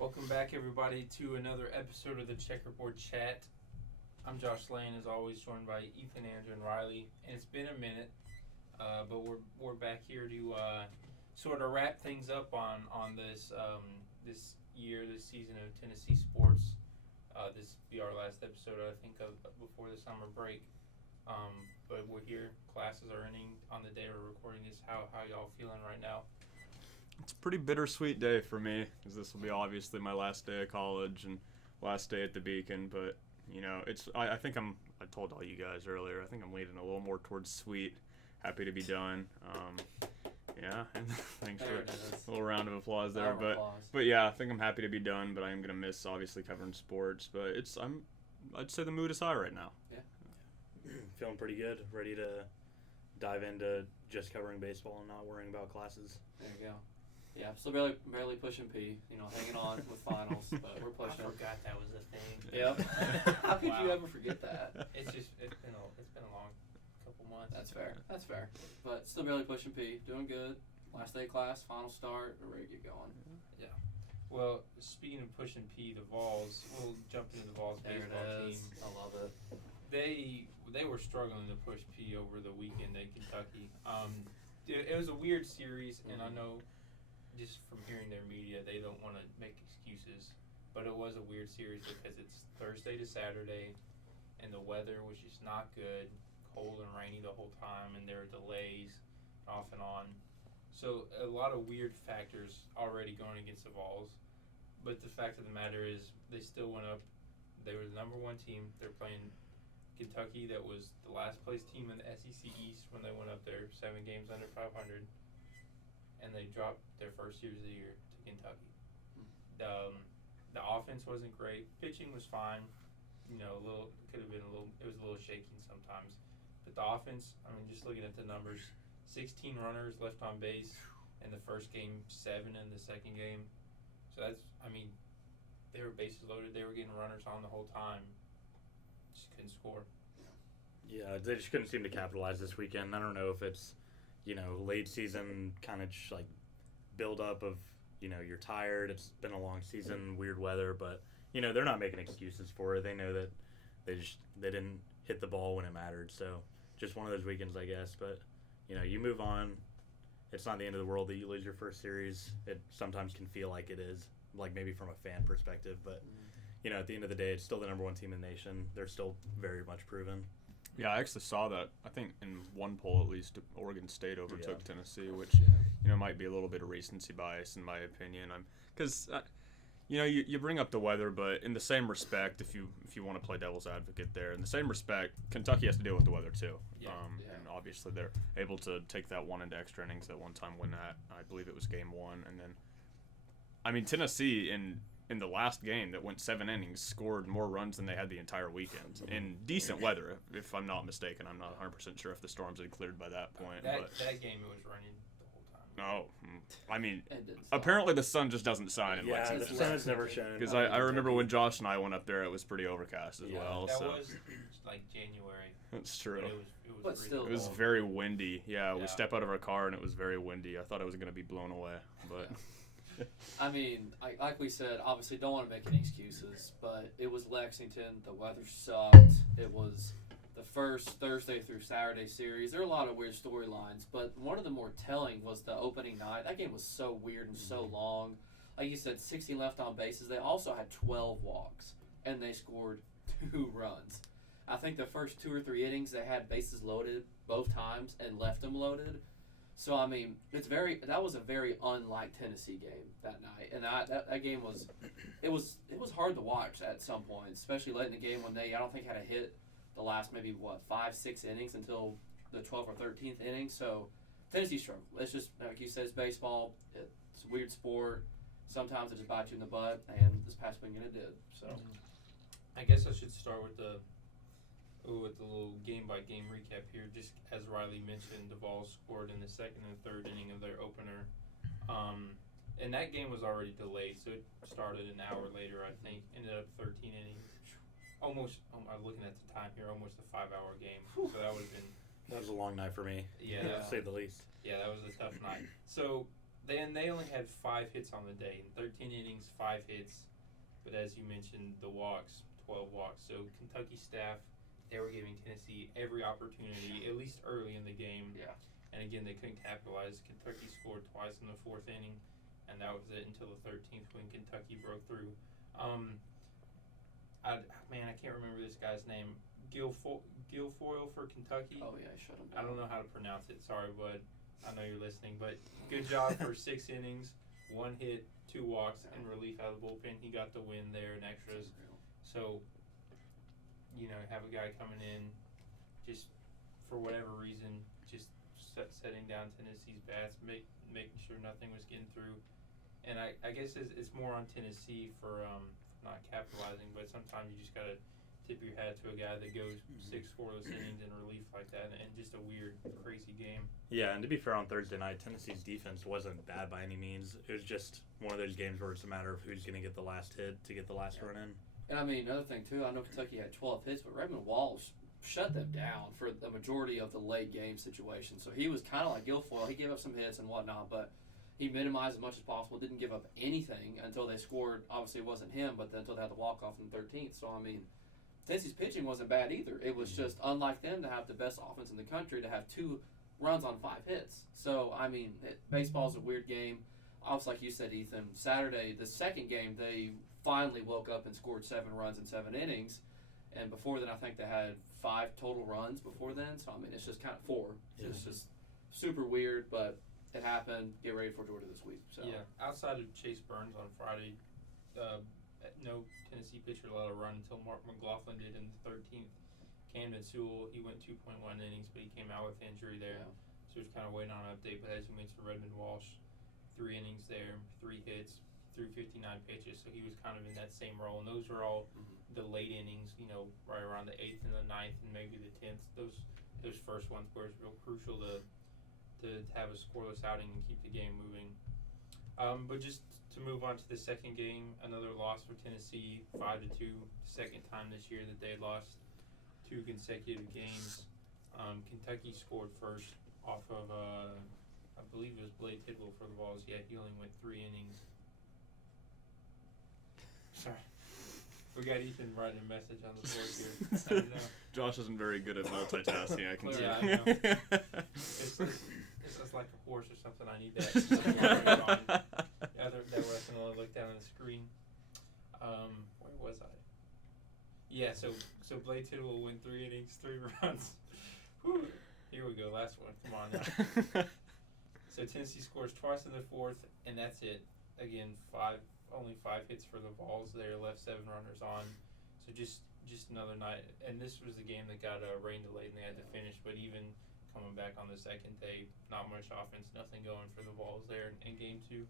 Welcome back, everybody, to another episode of the Checkerboard Chat. I'm Josh Lane, as always, joined by Ethan, Andrew, and Riley. And it's been a minute, but we're back here to sort of wrap things up on this this season of Tennessee sports. This will be our last episode, I think, of before the summer break. But we're here. Classes are ending on the day we're recording this. How y'all feeling right now? It's a pretty bittersweet day for me, because this will be obviously my last day of college and last day at the Beacon. But I think I told all you guys earlier, I think I'm leaning a little more towards sweet. Happy to be done. And thanks for a little round of applause there. But yeah, I think I'm happy to be done. But I am gonna miss obviously covering sports. But I'd say the mood is high right now. Yeah. Feeling pretty good. Ready to dive into just covering baseball and not worrying about classes. There you go. Yeah, still barely pushing P, hanging on with finals, but we're pushing. I forgot that was a thing. Yep. How could you ever forget that? It's been a long couple months. That's fair. But still barely pushing P, doing good. Last day of class, final start, we're ready to get going. Yeah. Well, speaking of pushing P, the Vols. We'll jump into the Vols baseball team. I love it. They were struggling to push P over the weekend at Kentucky. It was a weird series, and I know. Just from hearing their media, they don't want to make excuses, but it was a weird series because it's Thursday to Saturday, and the weather was just not good, cold and rainy the whole time, and there were delays off and on. So a lot of weird factors already going against the Vols, but the fact of the matter is they still went up. They were the number one team. They're playing Kentucky, that was the last place team in the SEC East when they went up there, 7 games under 500. And they dropped their first series of the year to Kentucky. The offense wasn't great. Pitching was fine. It was a little shaky sometimes. But the offense, just looking at the numbers, 16 runners left on base in the first game, 7 in the second game. So they were bases loaded. They were getting runners on the whole time. Just couldn't score. Yeah, they just couldn't seem to capitalize this weekend. I don't know if it's late season kind of just like build up of, you're tired. It's been a long season, weird weather, but, they're not making excuses for it. They know that they didn't hit the ball when it mattered. So just one of those weekends, I guess. But, you move on. It's not the end of the world that you lose your first series. It sometimes can feel like it is, like maybe from a fan perspective. But, at the end of the day, it's still the number one team in the nation. They're still very much proven. Yeah, I actually saw that. I think in one poll, at least, Oregon State overtook Tennessee, which might be a little bit of recency bias in my opinion. Because you bring up the weather, but in the same respect, if you want to play devil's advocate there, in the same respect, Kentucky has to deal with the weather too. And obviously they're able to take that one into extra innings at one time, win that. I believe it was game 1, and then Tennessee in the last game that went 7 innings, scored more runs than they had the entire weekend in decent weather, if I'm not mistaken. I'm not 100% sure if the storms had cleared by that point. That game, it was raining the whole time. Apparently the sun just doesn't shine in Lexington. The sun has never shone. Because I remember when Josh and I went up there, it was pretty overcast as well. That was like January. That's true. But still, it was very windy. Yeah, we stepped out of our car and it was very windy. I thought it was going to be blown away, but... like we said, obviously don't want to make any excuses, but it was Lexington. The weather sucked. It was the first Thursday through Saturday series. There are a lot of weird storylines, but one of the more telling was the opening night. That game was so weird and so long. Like you said, 16 left on bases. They also had 12 walks, and they scored 2 runs. I think the first 2 or 3 innings they had bases loaded both times and left them loaded. So that was a very unlike Tennessee game that night, and that game was hard to watch at some point, especially late in the game when I don't think had a hit the last maybe 5-6 innings until the 12th or 13th inning. So Tennessee struggled. It's just like you said, it's baseball. It's a weird sport. Sometimes it just bites you in the butt, and this past weekend it did. So I guess I should start with the little game-by-game recap here. Just as Riley mentioned, the Vols scored in the second and third inning of their opener. And that game was already delayed, so it started an hour later, I think. Ended up 13 innings. Almost, I'm looking at the time here, almost a 5-hour game. So that would have been... That was a long night for me, to say the least. Yeah, that was a tough night. So they only had 5 hits on the day. In 13 innings, 5 hits. But as you mentioned, the walks, 12 walks. So Kentucky staff, they were giving Tennessee every opportunity, at least early in the game. Yeah. And again, they couldn't capitalize. Kentucky scored twice in the 4th inning, and that was it until the 13th when Kentucky broke through. I can't remember this guy's name. Guilfoyle for Kentucky. Oh yeah, shut him I down. don't know how to pronounce it. Sorry, bud. I know you're listening, but good job for 6 innings, 1 hit, 2 walks, and relief out of the bullpen. He got the win there in extras. So, have a guy coming in, just for whatever reason, just setting down Tennessee's bats, making sure nothing was getting through. And I guess it's more on Tennessee for not capitalizing, but sometimes you just gotta tip your hat to a guy that goes 6 scoreless innings in relief like that, and just a weird, crazy game. Yeah, and to be fair, on Thursday night, Tennessee's defense wasn't bad by any means. It was just one of those games where it's a matter of who's going to get the last hit to get the last run in. And I mean, another thing too, I know Kentucky had 12 hits, but Raymond Walsh shut them down for the majority of the late game situation. So he was kind of like Guilfoyle. He gave up some hits and whatnot, but he minimized as much as possible. Didn't give up anything until they scored. Obviously, it wasn't him, but then until they had the walk off in the 13th. So I mean, Tennessee's pitching wasn't bad either. It was just unlike them to have the best offense in the country to have 2 runs on 5 hits. So I mean, baseball's a weird game. Obviously, like you said, Ethan, Saturday, the second game, they finally woke up and scored 7 runs in 7 innings. And before then, I think they had 5 total runs before then. So, I mean, it's just kind of 4. Yeah. It's just super weird, but it happened. Get ready for Georgia this week. So. Yeah, outside of Chase Burns on Friday, no Tennessee pitcher allowed a run until Mark McLaughlin did in the 13th. Camden Sewell, he went 2.1 innings, but he came out with injury there. Yeah. So we're kind of waiting on an update. But as you mentioned, Redmond Walsh, 3 innings there, 3 hits, threw 59 pitches. So he was kind of in that same role. And those were all the late innings, right around the 8th and the 9th and maybe the 10th. Those first ones where it's real crucial to have a scoreless outing and keep the game moving. But just to move on to the second game, another loss for Tennessee, 5-2, second time this year that they lost 2 consecutive games. Kentucky scored first off of, I believe it was Blade Tidwell for the Vols. Yeah, he only went 3 innings. Sorry. We got Ethan writing a message on the board here. I don't know. Josh isn't very good at multitasking, I can see. Yeah, I know. It's just like a horse or something. I need that. That way I can only look down at the screen. Where was I? Yeah, so Blade Tidwell win 3 innings, 3 runs. Whew. Here we go, last one. Come on now. So Tennessee scores twice in the 4th, and that's it. Again, only 5 hits for the Vols. They left 7 runners on. So just another night. And this was the game that got rain delayed, and they had to finish. But even coming back on the second day, not much offense, nothing going for the Vols there in game 2.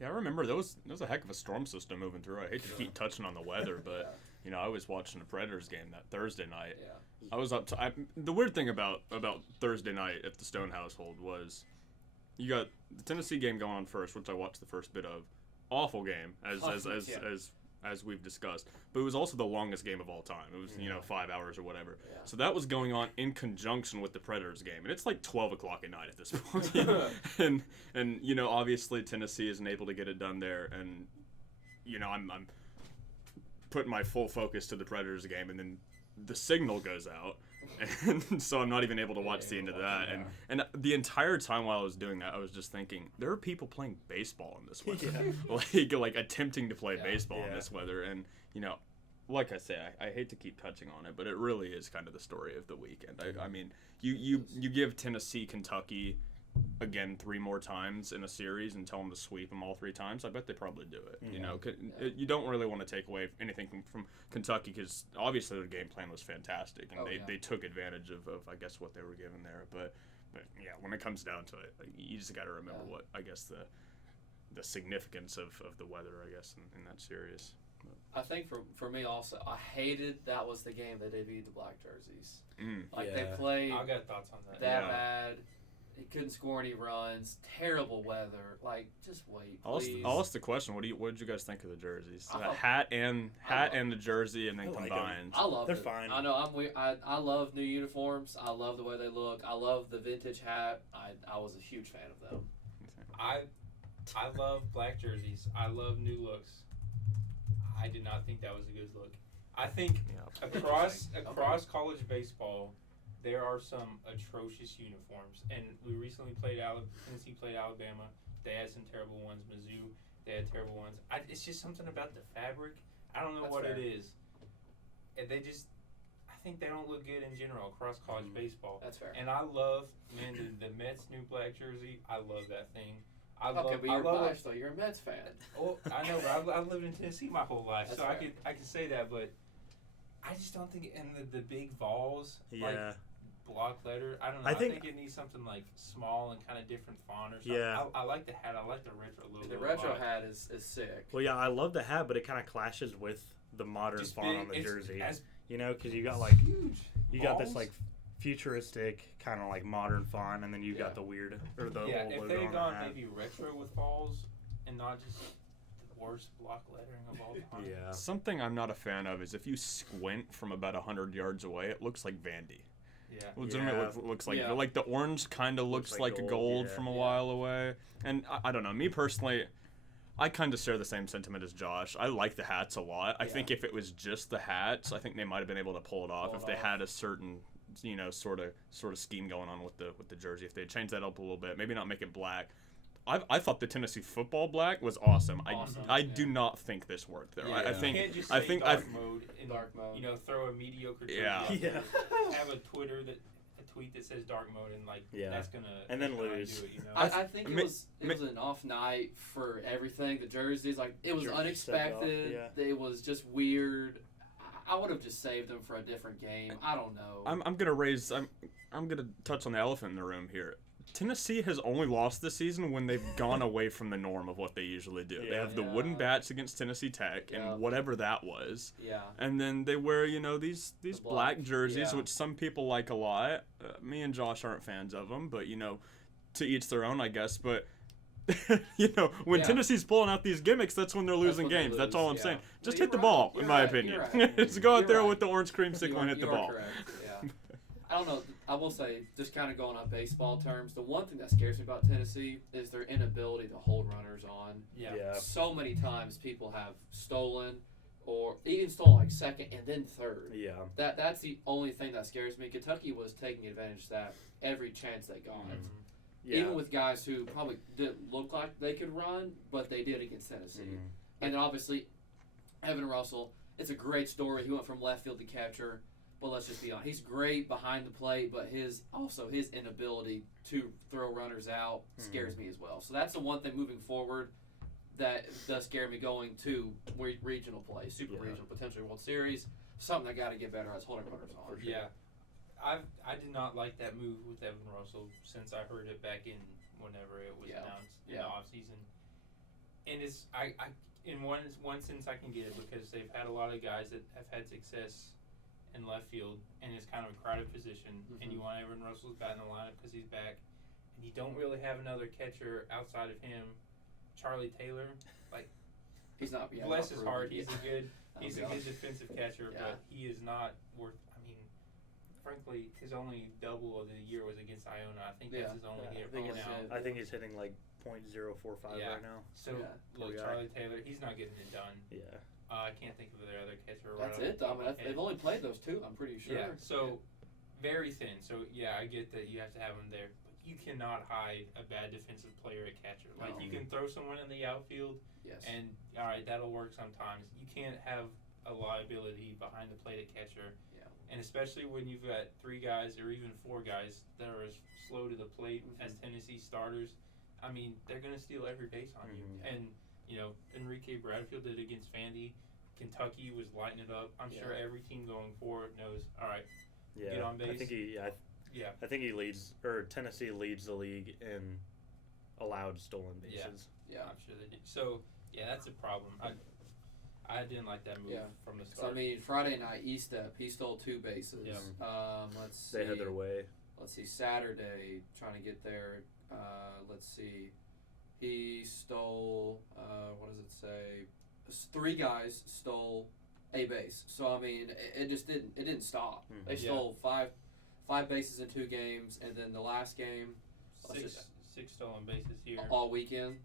Yeah, I remember there was a heck of a storm system moving through. I hate to keep touching on the weather, but I was watching the Predators game that Thursday night. Yeah. I was up to the weird thing about Thursday night at the Stone household was you got the Tennessee game going on first, which I watched the first bit of. Awful game as we've discussed, but it was also the longest game of all time. It was 5 hours or whatever. Yeah. So that was going on in conjunction with the Predators game, and it's like 12 o'clock at night at this point. and obviously Tennessee isn't able to get it done there, and I'm putting my full focus to the Predators game, and then the signal goes out, and so I'm not even able to watch the end of that. And the entire time while I was doing that, I was just thinking, there are people playing baseball in this weather, like attempting to play baseball in this weather. And like I say, I hate to keep touching on it, but it really is kind of the story of the weekend. I mean, you give Tennessee, Kentucky again 3 more times in a series and tell them to sweep them all 3 times, I bet they probably do it. You don't really want to take away anything from Kentucky because obviously their game plan was fantastic and they took advantage of I guess what they were given there. But yeah, when it comes down to it, you just got to remember what I guess the significance of the weather I guess in that series. I think for me also, I hated that was the game that they beat the black jerseys. They played I got thoughts on that. bad. He couldn't score any runs. Terrible weather. Just wait, please. I'll ask the question. What did you guys think of the jerseys? I The thought- hat and the jersey, and then I like combined. I love They're it. fine. I know I'm weird. I love new uniforms. I love the way they look. I love the vintage hat. I was a huge fan of them. I love black jerseys. I love new looks. I did not think that was a good look. I think across college baseball, there are some atrocious uniforms. And we recently played Tennessee played Alabama. They had some terrible ones. Mizzou, they had terrible ones. It's just something about the fabric. I don't know That's what fair. it is. And I think they don't look good in general across college baseball. That's fair. And I love, man, the Mets new black jersey. I love that thing. But you're biased though. You're a Mets fan. Oh, I know, but I've lived in Tennessee my whole life, That's so fair. I can say that. But I just don't think, and the big Vols, like block letter. I don't know. I think it needs something like small and kind of different font or something. Yeah. I like the hat. I like the retro logo. The retro hat is sick. Well, yeah, I love the hat, but it kind of clashes with the modern Just font big, on the jersey. As You know, because you got like huge. you got this Vols? like futuristic kind of like modern font, and then you got the weird or the Yeah, old if logo they on had the gone hat. maybe retro with Vols and not just the worst block lettering of all time. Yeah. Something I'm not a fan of is if you squint from about 100 yards away, it looks like Vandy. Yeah. Legitimately looks like Yeah. like the orange kind of looks like a gold yeah. from a while away. And I don't know, me personally, I kind of share the same sentiment as Josh. I like the hats a lot. I Yeah. think if it was just the hats, I think they might have been able to pull it off if they had a certain, sort of scheme going on with the jersey. If they changed that up a little bit, maybe not make it black. I thought the Tennessee football black was awesome. I do not think this worked there. Yeah. I think You can't just I say think dark I've mode and Dark mode. throw a mediocre jersey Yeah. out there. Yeah. Have a tweet that says dark mode and Yeah. that's gonna And then that's gonna lose. do it, I think mi- it was an off night for everything. The jerseys, like it was Jersey unexpected. set off, It was just weird. I would have just saved them for a different game. I don't know. I'm gonna touch on the elephant in the room here. Tennessee has only lost this season when they've gone away from the norm of what they usually do. They have the wooden bats against Tennessee Tech Yeah. and whatever that was. Yeah. And then they wear, these The black jerseys, yeah. which some people like a lot. Me and Josh aren't fans of them, but to each their own, I guess. But when Yeah. Tennessee's pulling out these gimmicks, that's when they're losing when they games. That's lose, all I'm yeah. saying. Just No, hit the you're ball, right. in You're my right. opinion. You're right. Just go out You're there right. with the orange creamsicle and hit the You are ball. correct, yeah. I don't know. I will say, just kind of going on baseball terms, the one thing that scares me about Tennessee is their inability to hold runners on. Yeah. So many times people have stolen or even stolen like second and then third. Yeah. That's the only thing that scares me. Kentucky was taking advantage of that every chance they got. Yeah. Even with guys who probably didn't look like they could run, but they did against Tennessee. Mhm. And then obviously, Evan Russell, it's a great story. He went from left field to catcher. But let's just be honest, he's great behind the plate, but his inability to throw runners out scares me as well. So that's the one thing moving forward that does scare me going to regional play, super regional, potentially World Series. Something I got to get better at is holding runners on. Yeah. I did not like that move with Evan Russell since I heard it back in whenever it was announced in the offseason. And it's in one sense I can get it because they've had a lot of guys that have had success in left field, and it's kind of a crowded position, and you want Evan Russell's bat in the lineup because he's back, and you don't really have another catcher outside of him. Charlie Taylor, He's not. Yeah, bless not his proven heart, yet. he's a good defensive catcher, Yeah. but he is not worth. I mean, frankly, his only double of the year was against Iona. I think that's his only hit right now. I think he's hitting like .045 Yeah. right now. So Poor look, guy. Charlie Taylor, he's not getting it done. Yeah. I can't think of their other catcher. That's right it. off the top I of mean, my head. they've only played those two. I'm pretty sure. Yeah, so very thin. So yeah, I get that you have to have him there, but you cannot hide a bad defensive player at catcher. Like No. you can throw someone in the outfield, Yes. and all right, that'll work sometimes. You can't have a liability behind the plate at catcher. Yeah. And especially when you've got 3 guys or even 4 guys that are as slow to the plate as Tennessee starters. I mean, they're gonna steal every base on you. And Enrique Bradfield did it against Vandy. Kentucky was lighting it up. I'm sure every team going forward knows. All right, Yeah. get on base. I think he leads, or Tennessee leads the league in allowed stolen bases. Yeah. I'm sure they did. So yeah, that's a problem. I didn't like that move from the So, start. I mean, Friday night, he stole 2 bases. Yeah. Let's see. They had their way. Let's see. Saturday, trying to get there. Let's see. He stole. What does it say? 3 guys stole a base. So I mean, it just didn't stop. Mhm. They stole five bases in 2 games, and then the last game, six stolen bases here. all weekend.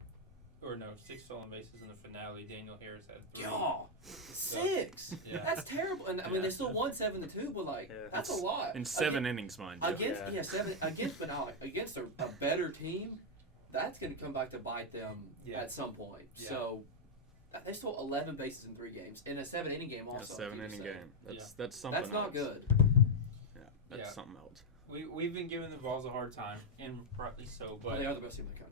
6 stolen bases in the finale. Daniel Harris had 3. Y'all, 6. Yeah. That's terrible. And I mean, they still won 7-2, but that's a lot. In 7 innings, mind you. Against a better team, that's going to come back to bite them at some point. Yeah. So they stole 11 bases in 3 games in a 7-inning game. Also, A 7-inning game. That's something. That's not good. Yeah, that's something else. We've been giving the Vols a hard time, and rightly so. But they are the best team in the country.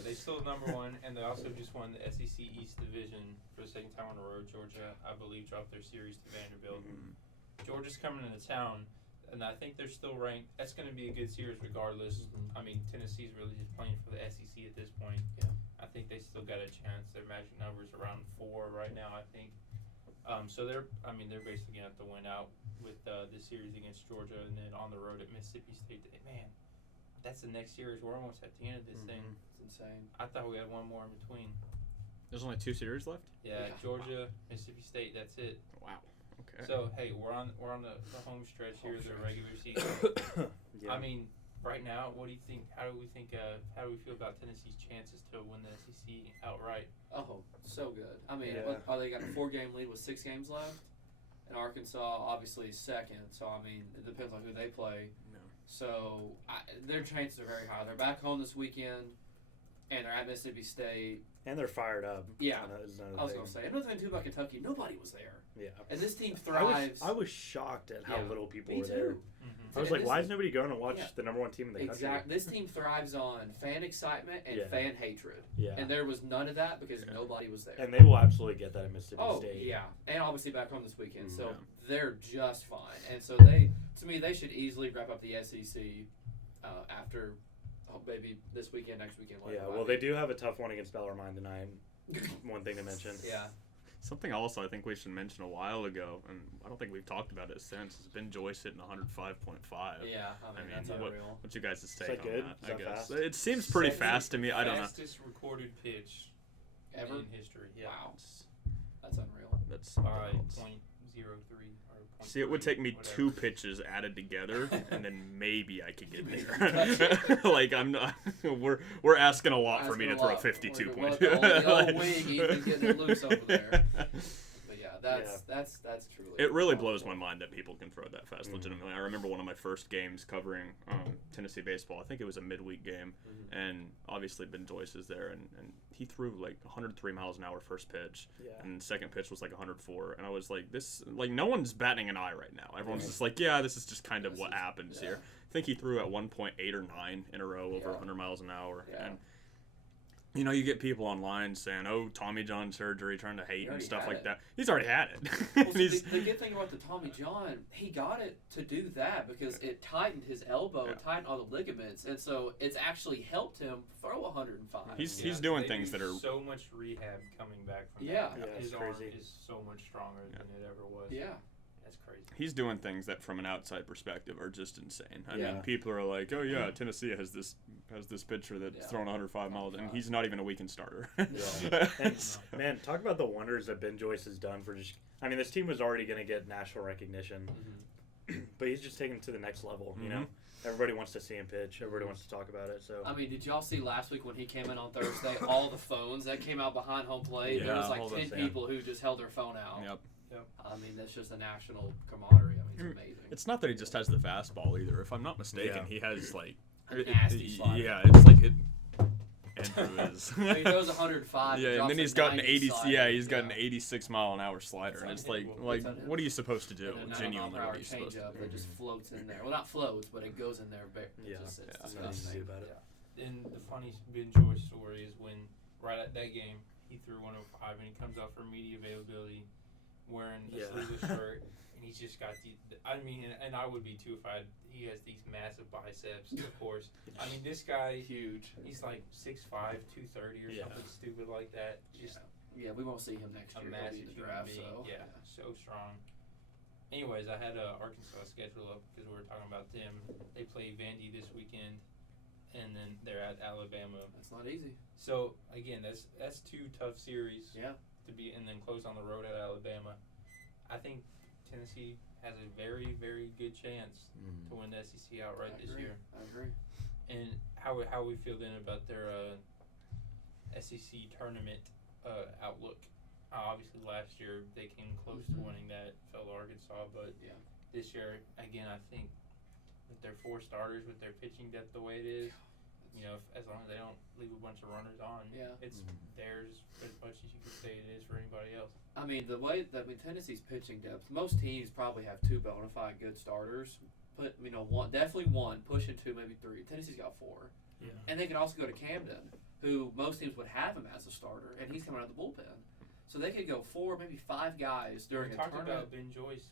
They still number 1, and they also just won the SEC East Division for the second time on the road. Georgia, I believe, dropped their series to Vanderbilt. Mm-hmm. Georgia's coming into town, and I think they're still ranked. That's going to be a good series regardless. Mm-hmm. I mean, Tennessee's really just playing for the SEC at this point. Yeah. I think they still got a chance. Their magic number's around 4 right now, I think. So they're basically going to have to win out with this series against Georgia, and then on the road at Mississippi State. Man, that's the next series. We're almost at the end of this thing. It's insane. I thought we had one more in between. There's only 2 series left? Yeah, Georgia, Mississippi State. That's it. Wow. Okay. So hey, we're on the home stretch here of the regular season. Yeah. I mean, right now, what do you think? How do we feel about Tennessee's chances to win the SEC outright? Oh, so good. I mean, they got a 4-game lead with 6 games left, and Arkansas obviously is second. So I mean, it depends on who they play. No. So their chances are very high. They're back home this weekend, and they're at Mississippi State. And they're fired up. Yeah, I was going to say. Another thing too about Kentucky, nobody was there. Yeah. And this team thrives. I was shocked at how little people Me were too. there. Mm-hmm. I was like, why is nobody going to watch the number 1 team in the country? Exactly. This team thrives on fan excitement and fan hatred. Yeah. And there was none of that because nobody was there. And they will absolutely get that at Mississippi State. Oh, yeah. And obviously back home this weekend. So Yeah. they're just fine. And so they should easily wrap up the SEC after maybe this weekend, next weekend. Yeah, well, they do have a tough one against Bellarmine tonight. One thing to mention. Yeah. Something else I think we should mention a while ago, and I don't think we've talked about it since, has been Joyce hitting 105.5. Yeah, I mean that's what, unreal. what's you guys' take on good? that? Is I that guess fast? it seems pretty fast to me. I don't know. Fastest recorded pitch Ever? in history. Yeah. Wow. That's unreal. That's something By else. .03 or See, it would take me whatever. 2 pitches added together, and then maybe I could get there. Like I'm not. We're asking a lot for me to throw 52 points. The old wing, even getting it loose over there. But yeah, that's truly. It really blows my mind that people can throw that fast. Legitimately, I remember one of my first games covering Tennessee baseball. I think it was a midweek game, and obviously Ben Joyce is there, and he threw like 103 miles an hour first pitch, and second pitch was like 104, and I was like, no one's batting an eye right now. Everyone's just like, this is just kind of what happens here. I think he threw at one point 8 or 9 in a row over 100 miles an hour, and you get people online saying, "Oh, Tommy John surgery," trying to hate and stuff like that. He's already had it. Well, the good thing about the Tommy John, he got it to do that because it tightened his elbow, tightened all the ligaments, and so it's actually helped him throw 105. He's doing things that are so much rehab coming back from Yeah. that. His it's arm crazy. is so much stronger than it ever was. Yeah. That's crazy. He's doing things that, from an outside perspective, are just insane. I mean, Yeah. people are like, "Oh yeah, Tennessee has this pitcher that's throwing 105 miles, and he's not even a weekend starter." And, man, talk about the wonders that Ben Joyce has done for just. I mean, this team was already going to get national recognition, but he's just taken it to the next level. You know, everybody wants to see him pitch. Everybody wants to talk about it. So I mean, did y'all see last week when he came in on Thursday? All the phones that came out behind home plate. There was like 10 people who just held their phone out. Yep. I mean, that's just a national camaraderie. I mean, it's amazing. It's not that he just has the fastball either. If I'm not mistaken, he has like a nasty slider. Yeah, it's like it. Andrew is. I mean, he throws 105. Yeah, and then he's got an 80. Slider. He's got an 86 mile an hour slider, and it's like what are you supposed to do? And a Genuinely, what are you supposed to changeup do? that just floats in there. Well, not floats, but it goes in there. It's nothing to disgusting. do about it. And the funny Ben Joyce story is when right at that game he threw 105 and he comes out for media availability wearing a sleeveless shirt and he's just got and I would be too if he has these massive biceps, of course. I mean, this guy Huge. He's like 6'5", 230 or something stupid like that. Just we won't see him next a year. massive He'll be in the human draft, being. So strong. Anyways, I had Arkansas schedule up because we were talking about them. They play Vandy this weekend, and then they're at Alabama. That's not easy. So again, that's 2 tough series. Yeah. To be and then close on the road at Alabama. I think Tennessee has a very, very good chance to win the SEC outright this year. I agree. And how we feel then about their SEC tournament outlook. Obviously, last year they came close to winning that, fell to Arkansas, but Yeah. this year, again, I think with their 4 starters, with their pitching depth the way it is, you know, as long as they don't leave a bunch of runners on, it's theirs as much as you could say it is for anybody else. I mean, Tennessee's pitching depth, most teams probably have 2 bona fide good starters. But, you know, definitely 1, pushing 2, maybe 3. Tennessee's got 4. Yeah. And they can also go to Camden, who most teams would have him as a starter, and he's coming out of the bullpen. So they could go 4, maybe 5 guys during We a talked tournament. about Ben Joyce.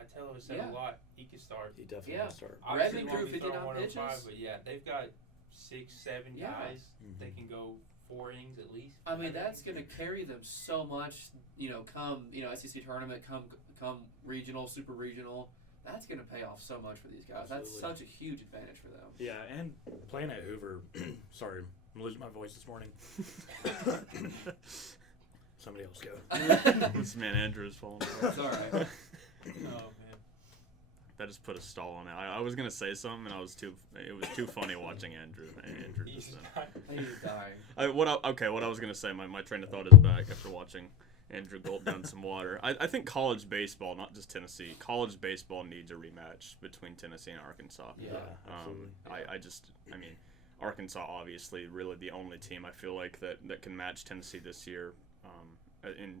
Vitello has said Yeah. a lot. He could start. He definitely Yeah. can start. Obviously, Redmond he won't drew be throwing 59 105, pitches. but yeah, they've got 6, 7 Yeah. guys. They can go 4 innings at least. I mean, that's going to carry them so much, you know, come, you know, SEC tournament, come regional, super regional. That's going to pay off so much for these guys. That's such a huge advantage for them. Yeah, and playing at Hoover. Sorry, I'm losing my voice this morning. Somebody else go. This man Andrew is falling apart. It's all right. Oh man. That just put a stall on it. I was gonna say something, and it was too funny watching Andrew He's just then. He's dying. What I was gonna say, my train of thought is back after watching Andrew gulp down some water. I think college baseball, not just Tennessee, college baseball needs a rematch between Tennessee and Arkansas. Yeah, absolutely. I mean, Arkansas obviously really the only team I feel like that can match Tennessee this year.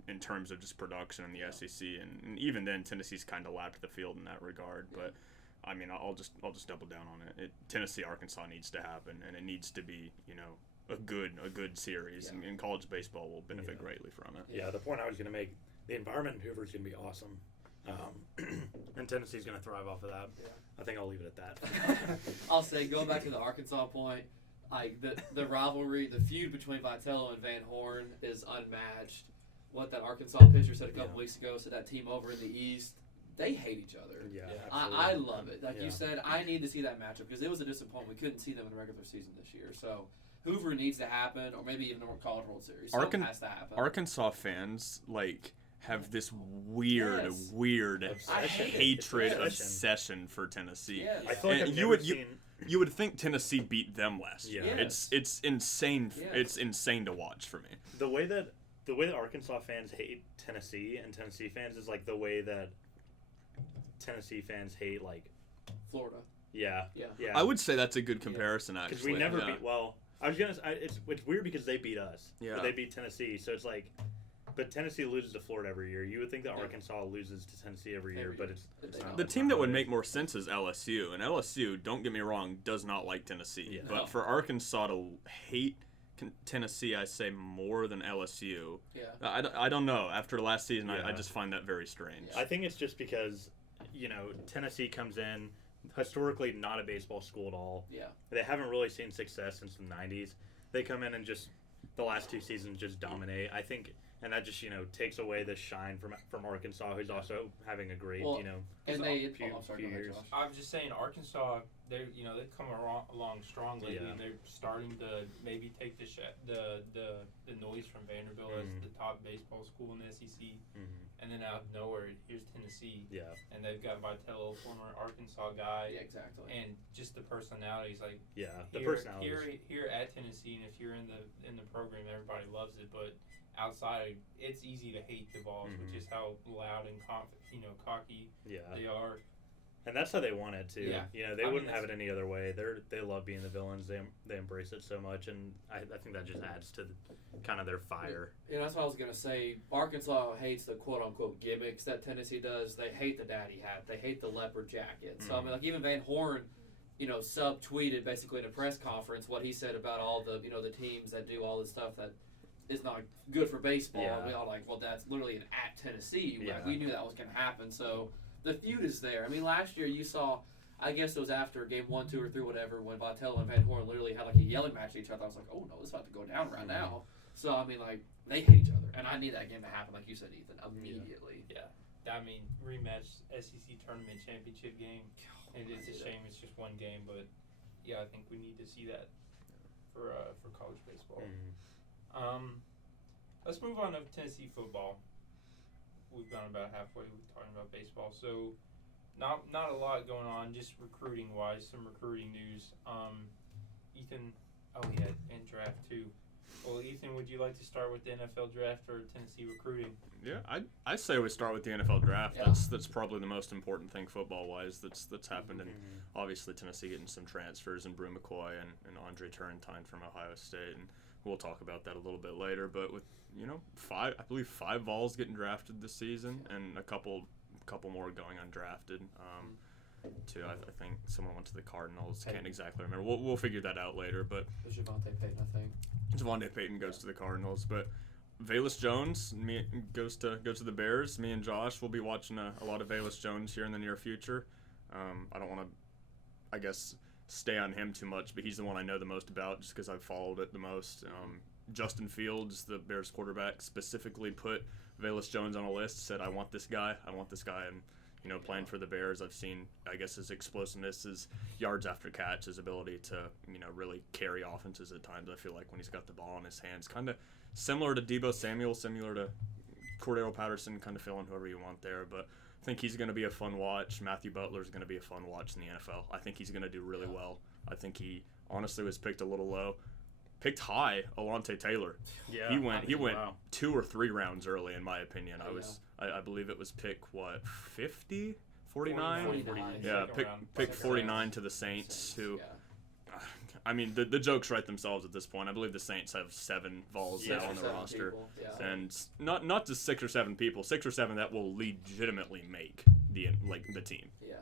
In terms of just production in the SEC, and even then Tennessee's kind of lapped the field in that regard. But I mean, I'll just double down on it. Tennessee Arkansas needs to happen, and it needs to be, you know, a good series, and college baseball will benefit greatly from it. Yeah, the point I was going to make, the environment in Hoover is going to be awesome, and Tennessee's going to thrive off of that. Yeah. I think I'll leave it at that. I'll say, going back to the Arkansas point, like the rivalry, the feud between Vitello and Van Horn is unmatched. What that Arkansas pitcher said a couple weeks ago, said that team over in the East, they hate each other. Yeah, I love it. Like you said, I need to see that matchup because it was a disappointment. We couldn't see them in the regular season this year. So Hoover needs to happen, or maybe even the College World Series. Something has to happen. Arkansas fans have this weird Obsession. hatred obsession for Tennessee. Yes. I feel like And you would think Tennessee beat them last year. Yes. It's insane. Yes. It's insane to watch for me. The way that Arkansas fans hate Tennessee and Tennessee fans is like the way that Tennessee fans hate Florida. Yeah. I would say that's a good comparison, actually. Because we never beat. Well, I was gonna. It's weird because they beat us. Yeah. But they beat Tennessee, so it's like. But Tennessee loses to Florida every year. You would think that Arkansas loses to Tennessee every year, but it's not. The team that would make more sense is LSU, and LSU, don't get me wrong, does not like Tennessee. Yeah. But for Arkansas to hate Tennessee, I say more than LSU. Yeah. I don't know. After last season, I just find that very strange. I think it's just because, Tennessee comes in, historically not a baseball school at all. Yeah. They haven't really seen success since the 90s. They come in and just, the last 2 seasons, just dominate. I think, and that just, takes away the shine from Arkansas, who's also having a great, And they, few years. Josh. I'm just saying, Arkansas, they've come along strong lately. Yeah. And they're starting to maybe take the noise from Vanderbilt as the top baseball school in the SEC. Mm-hmm. And then out of nowhere, here's Tennessee. Yeah. And they've got Vitello, former Arkansas guy. Yeah, exactly. And just the personalities, The here, personalities. here at Tennessee, and if you're in the program, everybody loves it. But outside, it's easy to hate the Vols, which is how loud and cocky they are. And that's how they want it too. Yeah. They wouldn't have it any other way. They love being the villains. They embrace it so much, and I think that just adds to kind of their fire. Yeah, that's what I was gonna say. Arkansas hates the quote unquote gimmicks that Tennessee does. They hate the daddy hat. They hate the leopard jacket. So I mean, even Van Horn, sub-tweeted basically in a press conference what he said about all the the teams that do all this stuff that is not good for baseball. Yeah. And we all well, that's literally an at Tennessee. Yeah. We knew that was gonna happen. So the feud is there. I mean, last year you saw, I guess it was after game 1, 2, or 3, whatever, when Vitello and Van Horn literally had a yelling match at each other. I was like, oh no, this is about to go down right now. So I mean, they hate each other, and I need that game to happen, like you said, Ethan, immediately. Yeah. I mean, rematch SEC tournament championship game, and it's a shame it's just one game, but yeah, I think we need to see that for college baseball. Let's move on to Tennessee football. We've gone about halfway talking about baseball, so not a lot going on, just recruiting wise, some recruiting news. Ethan, and draft too. Well, Ethan, would you like to start with the NFL draft or Tennessee recruiting? Yeah, I say we start with the NFL draft. Yeah. That's probably the most important thing football-wise that's happened. And obviously Tennessee getting some transfers, and Brew Mccoy and Andre Turentine from Ohio State, and we'll talk about that a little bit later. But with I believe five Vols getting drafted this season, and a couple more going undrafted. Too, I think someone went to the Cardinals. Can't exactly remember. We'll figure that out later. But It was Javonte Payton, I think. Javonte Payton goes to the Cardinals, but Velus Jones goes to the Bears. Me and Josh will be watching a lot of Velus Jones here in the near future. I don't want to, I guess, stay on him too much, but he's the one I know the most about just because I've followed it the most. Justin Fields, the Bears quarterback, specifically put Velus Jones on a list, said, I want this guy, and playing for the Bears, I've seen, I guess, his explosiveness, his yards after catch, his ability to, really carry offenses at times. I feel like when he's got the ball in his hands, kind of similar to Deebo Samuel, similar to Cordero Patterson, kind of fill in whoever you want there. But I think he's going to be a fun watch. Matthew Butler is going to be a fun watch in the NFL. I think he's going to do really well. I think he honestly was picked a little low. Picked high, Alontae Taylor. Yeah, He went wow. 2 or 3 rounds early, in my opinion. I believe it was pick 50, 49. 49. Yeah, Second pick round. 49 to the Saints. Who, I mean, the jokes write themselves at this point. I believe the Saints have 7 Vols now on the roster, and not just 6 or 7 people, 6 or 7 that will legitimately make the team. Yeah.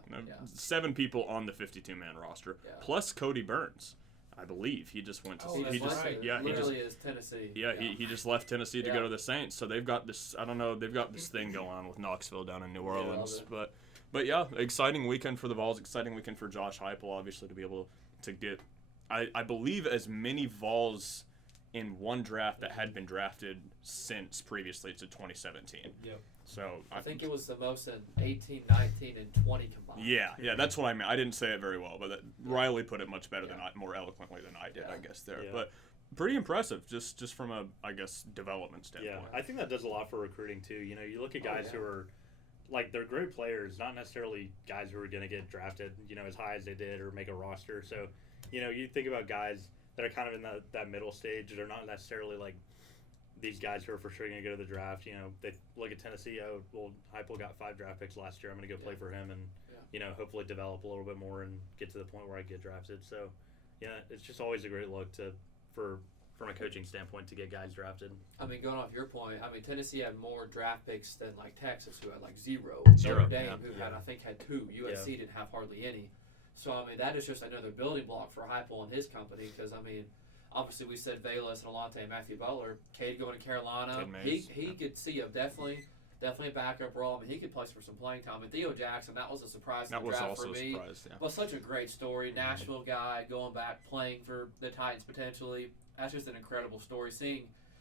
7 people on the 52-man roster, plus Cody Burns. I believe he just went to. He is Tennessee. Yeah, he just left Tennessee to go to the Saints. So they've got this. I don't know. They've got this thing going on with Knoxville down in New Orleans. But yeah, exciting weekend for the Vols. Exciting weekend for Josh Heupel, obviously, to be able to get. I believe as many Vols in one draft that had been drafted since previously to 2017. Yep. So I think it was the most in 18, 19, and 20 combined. Yeah, that's what I mean. I didn't say it very well, but Riley put it much better than more eloquently than I did, I guess, there. Yeah. But pretty impressive, just from a, I guess, development standpoint. Yeah, I think that does a lot for recruiting, too. You look at guys who are, they're great players, not necessarily guys who are going to get drafted, as high as they did or make a roster. So, you think about guys that are kind of in that middle stage. They're not necessarily, these guys who are for sure going to go to the draft. They look at Tennessee. Oh, well, Heupel got 5 draft picks last year. I'm going to go play for him and, hopefully develop a little bit more and get to the point where I get drafted. So, it's just always a great look from a coaching standpoint to get guys drafted. I mean, going off your point, Tennessee had more draft picks than Texas, who had 0. Zero, Notre Dame, yeah. who had 2. USC didn't have hardly any. So that is just another building block for Heupel and his company. Because obviously we said Velus and Alontae and Matthew Butler. Cade going to Carolina. He could see definitely a backup role. He could play for some playing time. And Theo Jackson, that was a surprise in the draft for me. But such a great story. Nashville guy going back playing for the Titans potentially. That's just an incredible story.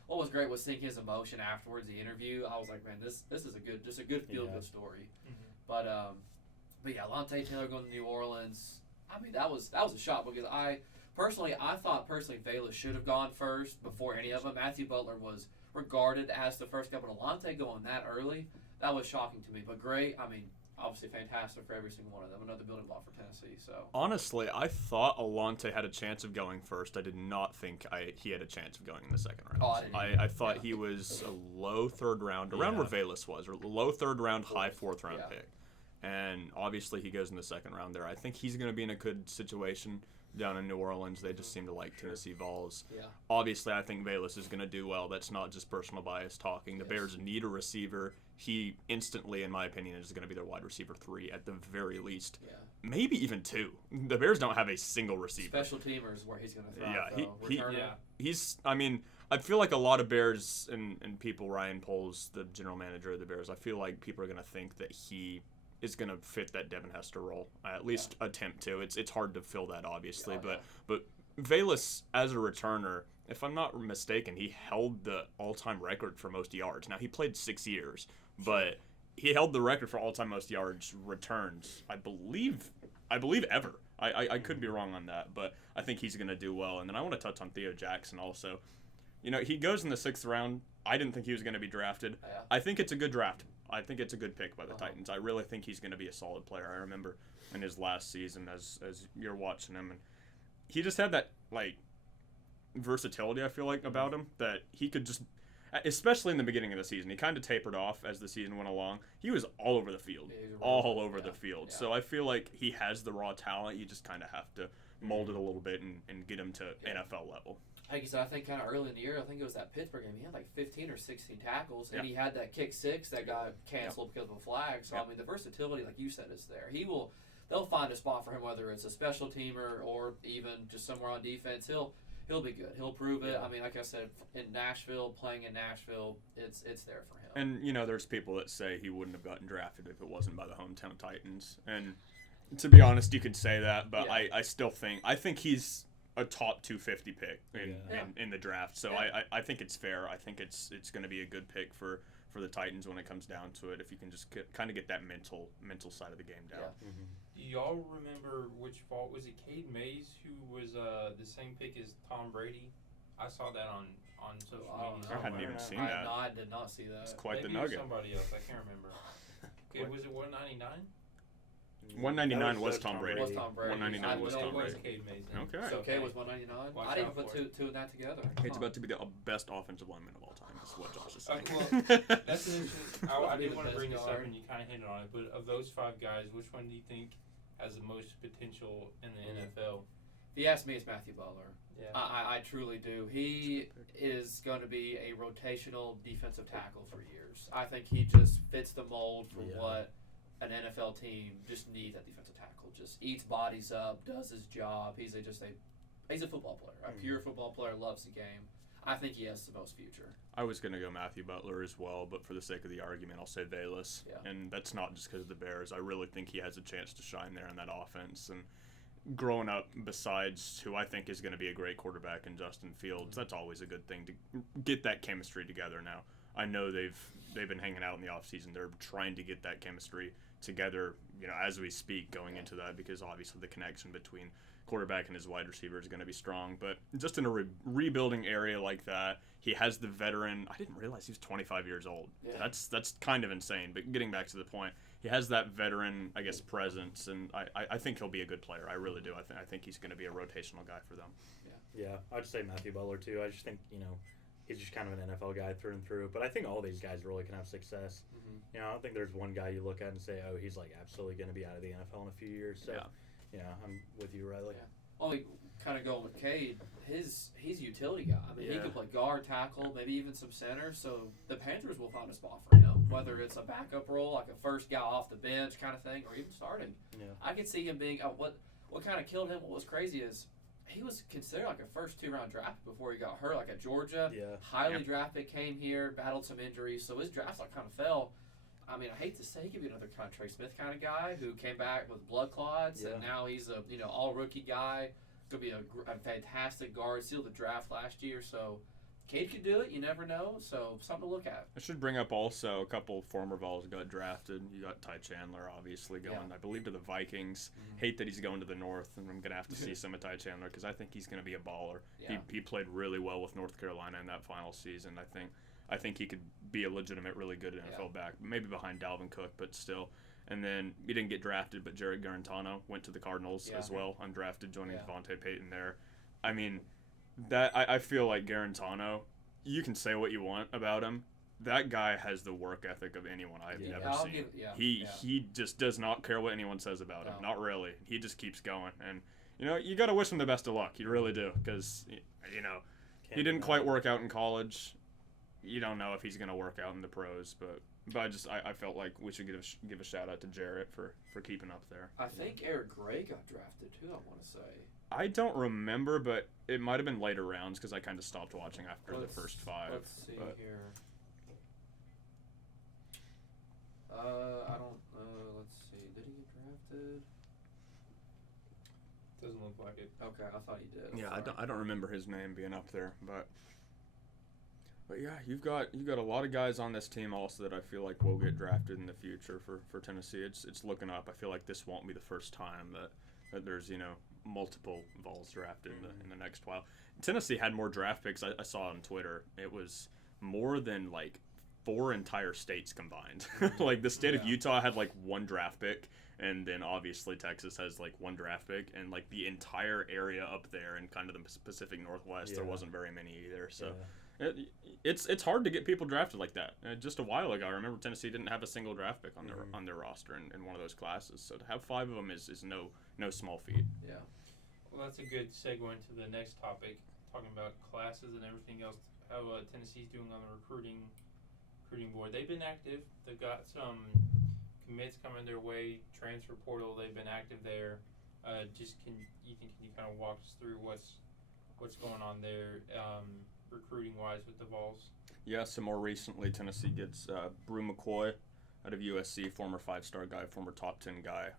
What was great was seeing his emotion afterwards, the interview. I was like, man, this is a good feel-good story. Mm-hmm. But yeah, Alontae Taylor going to New Orleans. That was a shock because I thought Velus should have gone first before any of them. Matthew Butler was regarded as the first guy, but Alontae going that early, that was shocking to me. But great. Obviously fantastic for every single one of them. Another building block for Tennessee. So honestly, I thought Alontae had a chance of going first. I did not think he had a chance of going in the second round. Oh, I thought he was a low 3rd round, around where Velus was, or low 3rd round, high 4th round pick. And obviously he goes in the second round there. I think he's going to be in a good situation down in New Orleans. They just seem to like Tennessee Vols. Yeah. Obviously, I think Velus is going to do well. That's not just personal bias talking. The Bears need a receiver. He instantly, in my opinion, is going to be their wide receiver 3 at the very least. Yeah. Maybe even 2. The Bears don't have a single receiver. Special teamers where he's going to thrive. He's. I feel like a lot of Bears and people, Ryan Poles, the general manager of the Bears, I feel like people are going to think that he is going to fit that Devin Hester role. At least attempt to. It's hard to fill that, obviously, but Velus as a returner, if I'm not mistaken, he held the all-time record for most yards. Now he played 6 years, but he held the record for all-time most yards returns. I believe ever. I could be wrong on that, but I think he's going to do well. And then I want to touch on Theo Jackson also. He goes in the 6th round. I didn't think he was going to be drafted. Yeah. I think it's a good draft. I think it's a good pick by the Titans. I really think he's going to be a solid player. I remember in his last season as you're watching him, and he just had that versatility, I feel like, about him, that he could just, especially in the beginning of the season, he kind of tapered off as the season went along. He was all over the field. All over the field. So I feel like he has the raw talent. You just kind of have to mold it a little bit and get him to NFL level. Like you said, I think kind of early in the year, I think it was that Pittsburgh game, he had like 15 or 16 tackles, and he had that kick six that got canceled because of a flag. So, I mean, the versatility, like you said, is there. They'll find a spot for him, whether it's a special teamer or even just somewhere on defense. He'll be good. He'll prove it. I mean, like I said, playing in Nashville, it's there for him. And, you know, there's people that say he wouldn't have gotten drafted if it wasn't by the hometown Titans. And to be honest, you could say that, but I still think he's a top 250 pick in the draft. So I think it's fair. I think it's going to be a good pick for the Titans when it comes down to it, if you can just kind of get that mental side of the game down. Yeah. Do y'all remember which Vol was it? Cade Mays, who was the same pick as Tom Brady. I saw that on social media. I hadn't even seen that. I did not see that. It's quite Maybe the nugget. Somebody else, I can't remember. Okay, was it 199? 199 was Tom Brady. Was Tom Brady. 199 was Tom Brady. Cade Mays then. Okay. So Cade was 199. Watch I didn't out put for two of that together. Cade's about to be the best offensive lineman of all time. That's what Josh is saying. Well, that's an interesting. I didn't want to bring this up, and you kind of hinted on it. But of those 5 guys, which one do you think has the most potential in the NFL? If you ask me, it's Matthew Butler. Yeah. I truly do. He is going to be a rotational defensive tackle for years. I think he just fits the mold for what an NFL team just needs at defensive tackle. Just eats bodies up, does his job. He's a football player, a pure football player, loves the game. I think he has the most future. I was going to go Matthew Butler as well, but for the sake of the argument, I'll say Bayless. Yeah. And that's not just because of the Bears. I really think he has a chance to shine there in that offense. And growing up, besides who I think is going to be a great quarterback in Justin Fields, that's always a good thing to get that chemistry together now. I know they've been hanging out in the offseason. They're trying to get that chemistry together, as we speak, going into that, because obviously the connection between quarterback and his wide receiver is going to be strong. But just in a rebuilding area like that, he has the veteran. I didn't realize he was 25 years old. Yeah. That's kind of insane. But getting back to the point, he has that veteran, I guess, presence, and I think he'll be a good player. I really do. I think he's going to be a rotational guy for them. Yeah, I'd say Matthew Butler too. I just think he's just kind of an NFL guy through and through. But I think all these guys really can have success. I don't think there's one guy you look at and say, oh, he's like absolutely going to be out of the NFL in a few years. So, I'm with you, Riley. Yeah. Only kind of going with Cade, he's a utility guy. I mean, he can play guard, tackle, maybe even some center. So the Panthers will find a spot for him, whether it's a backup role, like a first guy off the bench kind of thing, or even starting. Yeah. I could see him being what kind of killed him. What was crazy is he was considered like a first 2-round draft before he got hurt, like at Georgia. Yeah. Highly drafted, came here, battled some injuries, so his draft stock kind of fell. I mean, I hate to say, he could be another kind of Trey Smith kind of guy who came back with blood clots, and now he's a all rookie guy. Could be a fantastic guard. Sealed the draft last year, so Cade could do it. You never know. So something to look at. I should bring up also a couple former Vols got drafted. You got Ty Chandler, obviously, going, I believe, to the Vikings. Hate that he's going to the North, and I'm going to have to see some of Ty Chandler because I think he's going to be a baller. Yeah. He played really well with North Carolina in that final season. I think he could be a legitimate, really good NFL back, maybe behind Dalvin Cook, but still. And then he didn't get drafted, but Jared Garantano went to the Cardinals as well, undrafted, joining Devontae Payton there. I mean, I feel like Garantano, you can say what you want about him. That guy has the work ethic of anyone I've ever seen. He just does not care what anyone says about him. Not really. He just keeps going. And, you got to wish him the best of luck. You really do, because, he didn't quite work out in college. You don't know if he's going to work out in the pros, but I felt like we should give a shout out to Jarrett for keeping up there. I think Eric Gray got drafted too, I want to say. I don't remember, but it might have been later rounds because I kind of stopped watching after the first 5. Let's see here. I don't. Let's see. Did he get drafted? Doesn't look like it. Okay, I thought he did. Yeah, I don't remember his name being up there, but yeah, you've got a lot of guys on this team also that I feel like will get drafted in the future for Tennessee. It's looking up. I feel like this won't be the first time that there's multiple Vols drafted in the next while. Tennessee had more draft picks. I saw on Twitter. It was more than like 4 entire states combined. Like the state of Utah had like 1 draft pick, and then obviously Texas has like 1 draft pick, and like the entire area up there and kind of the Pacific Northwest, there wasn't very many either. So it's hard to get people drafted like that. Just a while ago, I remember Tennessee didn't have a single draft pick on their roster in one of those classes. So to have 5 of them is no small feat. Yeah. Well, that's a good segue into the next topic, talking about classes and everything else. How Tennessee's doing on the recruiting board. They've been active. They've got some commits coming their way. Transfer portal. They've been active there. Can you kind of walk us through what's going on there, recruiting wise with the Vols? Yeah. So more recently, Tennessee gets Brew Mccoy out of USC, former 5-star guy, former top 10 guy.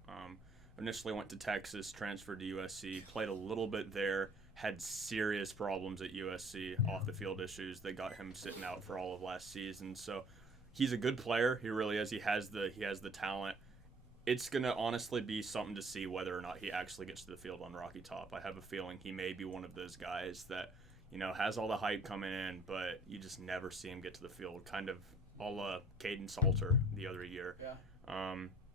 Initially went to Texas, transferred to USC, played a little bit there, had serious problems at USC, off the field issues. They got him sitting out for all of last season. So he's a good player. He really is. He has the talent. It's going to honestly be something to see whether or not he actually gets to the field on Rocky Top. I have a feeling he may be one of those guys that, has all the hype coming in, but you just never see him get to the field, kind of a la Caden Salter the other year. Yeah.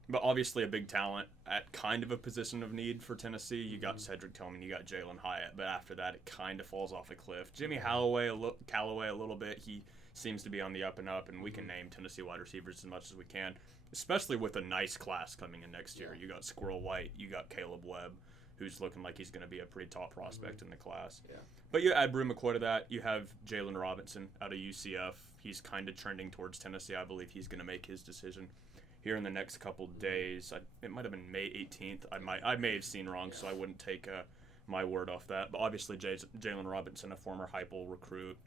But obviously a big talent at kind of a position of need for Tennessee. You got Cedric Tillman, you got Jalen Hyatt, but after that it kind of falls off a cliff. Jimmy Callaway a little bit. He seems to be on the up and up, and we can name Tennessee wide receivers as much as we can, especially with a nice class coming in next year. You got Squirrel White, you got Caleb Webb, who's looking like he's going to be a pretty top prospect in the class. Yeah. But you add Brew McCoy to that. You have Jalen Robinson out of UCF. He's kind of trending towards Tennessee. I believe he's going to make his decision here in the next couple days. It might have been May 18th. I may have seen wrong, so I wouldn't take my word off that. But obviously Jalen Robinson, a former Heupel recruit,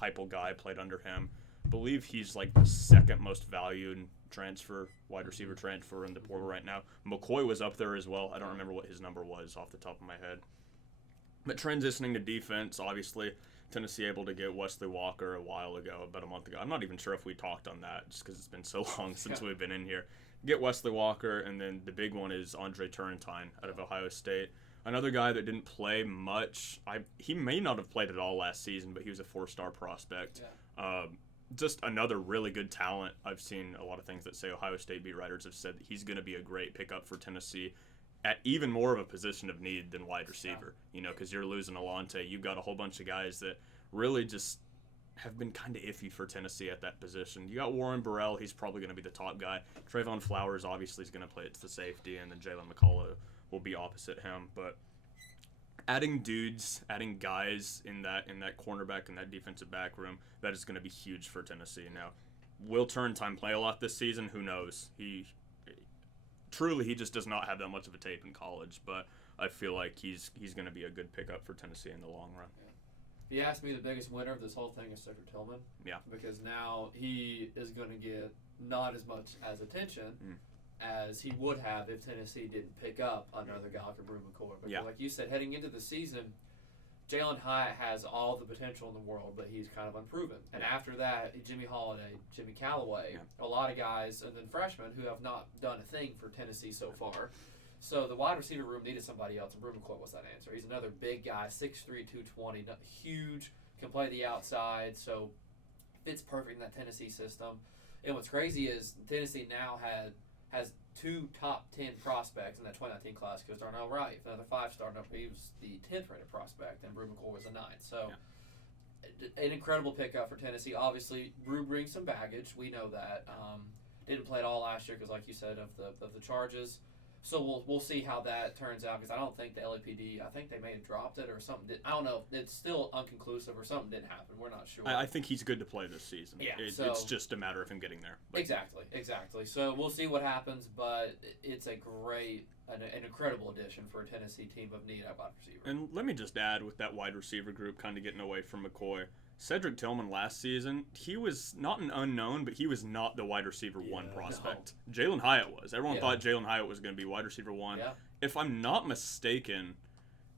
Heupel guy, played under him. I believe he's like the second most valued wide receiver transfer in the portal right now. McCoy was up there as well. I don't remember what his number was off the top of my head. But transitioning to defense, obviously Tennessee able to get Wesley Walker a while ago, about a month ago. I'm not even sure if we talked on that just because it's been so long since we've been in here. Get Wesley Walker, and then the big one is Andre Turentine out of Ohio State. Another guy that didn't play much. He may not have played at all last season, but he was a 4-star prospect. Yeah. Just another really good talent. I've seen a lot of things that say Ohio State beat writers have said that he's going to be a great pickup for Tennessee at even more of a position of need than wide receiver, because you're losing Alante. You've got a whole bunch of guys that really just have been kind of iffy for Tennessee at that position. You got Warren Burrell. He's probably going to be the top guy. Trayvon Flowers obviously is going to play it to the safety, and then Jalen McCullough will be opposite him. But adding guys in that cornerback and that defensive back room, that is going to be huge for Tennessee. Now, will Turentine play a lot this season? Who knows? He just does not have that much of a tape in college, but I feel like he's going to be a good pickup for Tennessee in the long run. Yeah. If you ask me, the biggest winner of this whole thing is Cedric Tillman. Yeah. Because now he is going to get not as much as attention as he would have if Tennessee didn't pick up another guy like Brew Mccoy. Because like you said, heading into the season, Jalen Hyatt has all the potential in the world, but he's kind of unproven. And after that, Jimmy Holiday, Jimmy Callaway, a lot of guys, and then freshmen who have not done a thing for Tennessee so far. So the wide receiver room needed somebody else, and Brew McCoy was that answer. He's another big guy, 6'3", 220, huge, can play the outside, so fits perfect in that Tennessee system. And what's crazy is Tennessee now has 2 top 10 prospects in that 2019 class, because Darnell Wright, another 5-star, he was the 10th rated prospect, and Brew McCoy was a 9th. So an incredible pickup for Tennessee. Obviously, Brew brings some baggage. We know that. Didn't play at all last year because, like you said, of the charges. So we'll see how that turns out, because I don't think the LAPD, I think they may have dropped it or something. I don't know. It's still unconclusive, or something didn't happen. We're not sure. I think he's good to play this season. Yeah, it's just a matter of him getting there. But. Exactly. So we'll see what happens, but it's a great, an incredible addition for a Tennessee team of need at wide receiver. And let me just add, with that wide receiver group kind of getting away from McCoy, Cedric Tillman last season, he was not an unknown, but he was not the wide receiver 1 prospect. No. Jalen Hyatt was. Everyone thought Jalen Hyatt was going to be wide receiver 1. Yeah. If I'm not mistaken,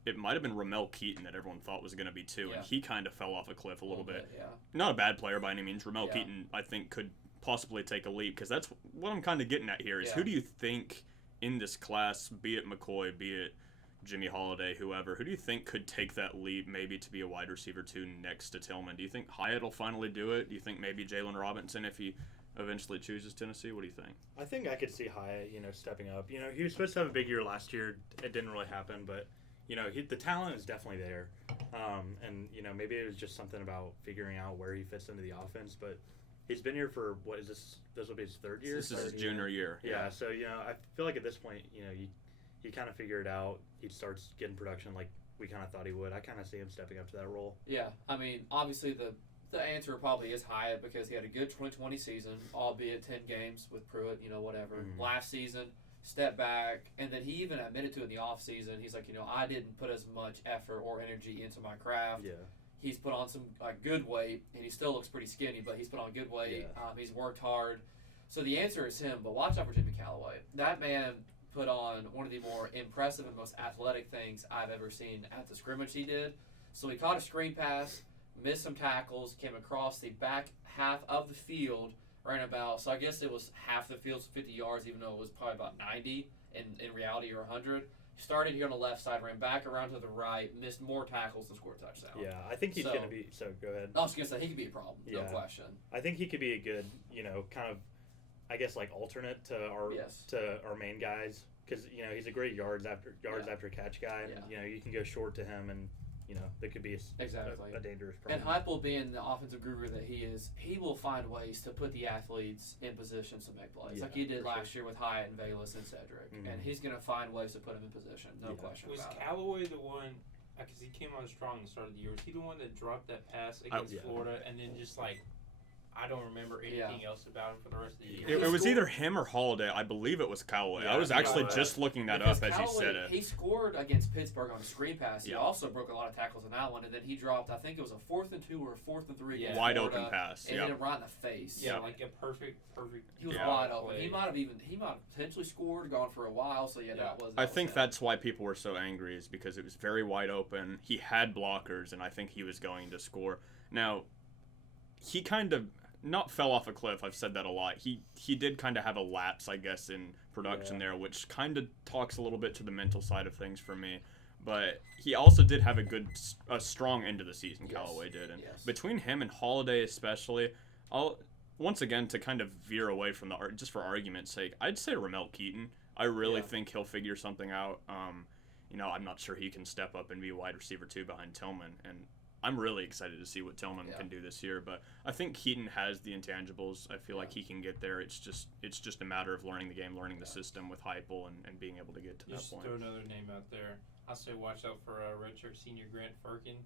it might have been Ramel Keaton that everyone thought was going to be 2, and he kind of fell off a cliff a little bit. Not a bad player by any means. Ramel Keaton, I think, could possibly take a leap, because that's what I'm kind of getting at here is who do you think in this class, be it McCoy, be it Jimmy Holiday, whoever, who do you think could take that leap maybe to be a wide receiver 2 next to Tillman? Do you think Hyatt will finally do it? Do you think maybe Jalen Robinson, if he eventually chooses Tennessee? What do you think? I think I could see Hyatt, stepping up. He was supposed to have a big year last year. It didn't really happen, but, the talent is definitely there. And, maybe it was just something about figuring out where he fits into the offense. But he's been here for, what is this? This will be his third year? This is his junior year. Yeah, so, I feel like at this point, he kind of figured it out. He starts getting production like we kind of thought he would. I kind of see him stepping up to that role. Yeah, I mean, obviously the answer probably is Hyatt because he had a good 2020 season, albeit 10 games with Pruitt, whatever. Mm-hmm. Last season, step back, and then he even admitted to in the offseason, he's like, I didn't put as much effort or energy into my craft. Yeah. He's put on some good weight, and he still looks pretty skinny, but he's put on good weight. Yeah. He's worked hard. So the answer is him, but watch out for Jimmy Callaway. That man put on one of the more impressive and most athletic things I've ever seen at the scrimmage he did. So he caught a screen pass, missed some tackles, came across the back half of the field, ran about, so I guess it was half the field's 50 yards, even though it was probably about 90 in reality or 100. Started here on the left side, ran back around to the right, missed more tackles and scored a touchdown. Yeah, I think he's going to be, so go ahead. I was going to say, he could be a problem, no question. I think he could be a good, kind of, I guess, like alternate to our main guys, because he's a great yards after catch guy, and you can go short to him, and there could be a dangerous problem. And Heupel, being the offensive guru that he is, he will find ways to put the athletes in positions to make plays, like he did last year with Hyatt and Valus and Cedric, and he's going to find ways to put him in position, no question about it. Was Callaway the one? Because he came on strong at the start of the year. Was he the one that dropped that pass against Florida and then just I don't remember anything else about him for the rest of the year. It was either him or Holiday. I believe it was Callaway. I was actually just looking that up as you said it. He scored against Pittsburgh on a screen pass. He also broke a lot of tackles on that one, and then he dropped, I think it was a 4th and 2 or a 4th and 3 against wide Florida, open pass. And hit him right in the face. Yeah, like a perfect. He was wide open. He might have potentially scored, gone for a while. So that was. I think that's why people were so angry, is because it was very wide open. He had blockers, and I think he was going to score. Now, he kind of not fell off a cliff. I've said that a lot. He did kind of have a lapse, I guess, in production there, which kind of talks a little bit to the mental side of things for me. But he also did have a strong end of the season. Callaway did, and between him and Holiday especially, once again to kind of veer away from just for argument's sake, I'd say Ramel Keaton. I really think he'll figure something out. I'm not sure he can step up and be wide receiver 2 behind Tillman, and I'm really excited to see what Tillman can do this year, but I think Keaton has the intangibles. I feel like he can get there. It's just a matter of learning the game, learning the system with Heupel, and being able to get to that point. Just throw another name out there. I'll say watch out for redshirt senior Grant Firkin.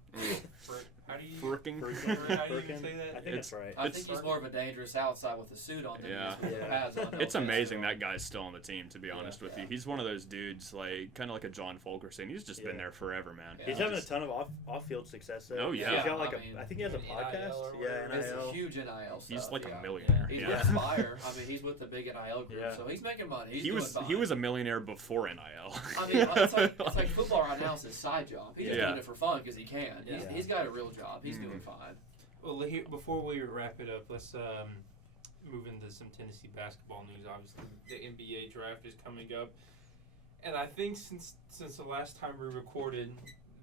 How do you even say that? I think that's right. I think he's more of a dangerous outside with a suit on than he is with the pads on. It's amazing that guy's still on the team, to be honest with you. He's one of those dudes, kind of like a John Fulkerson. He's just been there forever, man. He's having a ton of off-field success, though. Oh, yeah. He's got I think he has a podcast. NIL. It's NIL. a huge NIL stuff. He's like a millionaire. He's with Spire. I mean, he's with the big NIL group, so he's making money. He was a millionaire before NIL. I mean, it's like football right now is his side job. He's just doing it for fun because he can. He's got a real job. He's doing fine. Well, before we wrap it up, let's move into some Tennessee basketball news. Obviously, the NBA draft is coming up, and I think since the last time we recorded,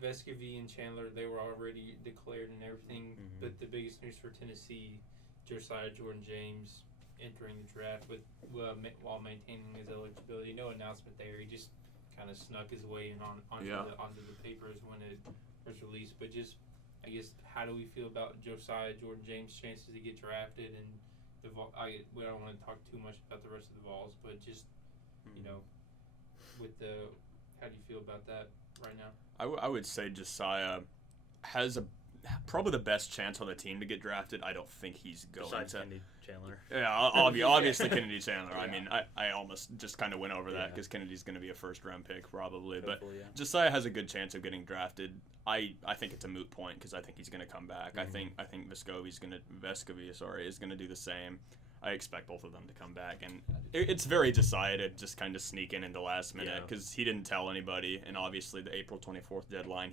Vescovy and Chandler, they were already declared and everything. But the biggest news for Tennessee, Josiah Jordan-James entering the draft while maintaining his eligibility. No announcement there. He just kind of snuck his way in onto the papers when it was released. But just, I guess, how do we feel about Josiah Jordan-James' chances to get drafted? And we don't want to talk too much about the rest of the Vols, but just, how do you feel about that right now? I would say Josiah has probably the best chance on the team to get drafted. I don't think he's going Besides to. Kennedy Chandler. Yeah, obviously Kennedy Chandler. I mean, I almost just kind of went over that because Kennedy's going to be a first-round pick probably. Hopefully, but Josiah has a good chance of getting drafted. I think it's a moot point because I think he's going to come back. I think Vescovy is going to do the same. I expect both of them to come back, and it's very decided, just kind of sneaking into last minute because he didn't tell anybody, and obviously the April 24th deadline,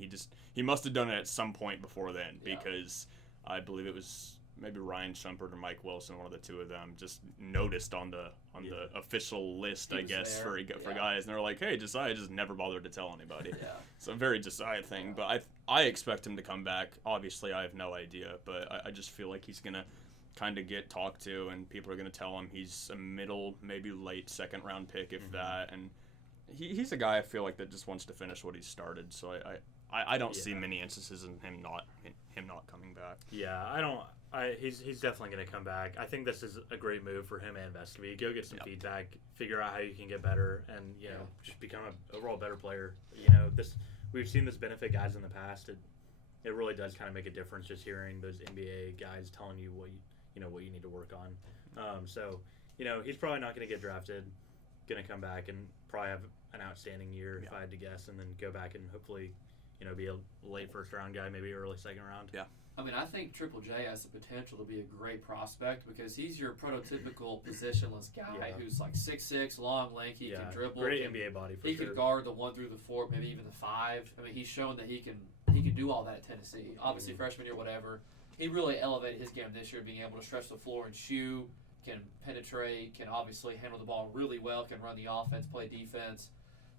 he must have done it at some point before then because I believe it was maybe Ryan Shumpert or Mike Wilson, one of the two of them, just noticed on the official list, I guess, for guys, and they're like, hey, Josiah just never bothered to tell anybody. Yeah. So a very Josiah thing, but I expect him to come back. Obviously, I have no idea, but I just feel like he's gonna kind of get talked to, and people are gonna tell him he's a middle, maybe late second round pick, if that, and he's a guy I feel like that just wants to finish what he started. So I don't see many instances in him not coming back. Yeah, I don't. He's definitely going to come back. I think this is a great move for him and Vescovy. Go get some feedback, figure out how you can get better, and just become an overall better player. We've seen this benefit guys in the past. It really does kind of make a difference just hearing those NBA guys telling you what you need to work on. So he's probably not going to get drafted. Going to come back and probably have an outstanding year if I had to guess, and then go back and hopefully be a late first round guy, maybe early second round. Yeah. I mean, I think Triple J has the potential to be a great prospect because he's your prototypical positionless guy who's like 6'6", long, lanky, can dribble. Great NBA body for he sure. He can guard the 1 through the 4, maybe even the 5. I mean, he's shown that he can do all that at Tennessee. Obviously, freshman year, whatever. He really elevated his game this year, being able to stretch the floor and shoot, can penetrate, can obviously handle the ball really well, can run the offense, play defense.